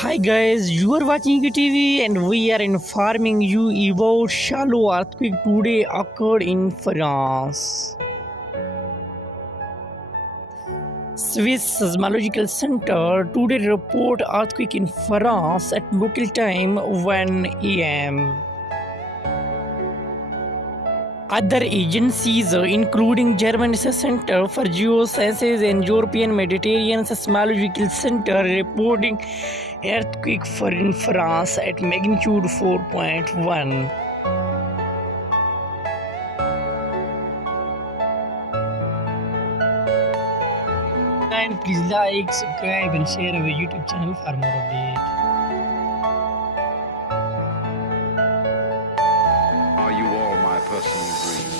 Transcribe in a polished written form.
Hi guys, you are watching TV and we are informing you about shallow earthquake today occurred in France. Swiss Seismological Center today report earthquake in France at local time 1 a.m. Other agencies, including German Center for Geosciences and European Mediterranean Seismological Center, reporting earthquake in France at magnitude 4.1. And please like, subscribe, and share our YouTube channel for more updates. Are you all my personal dreams?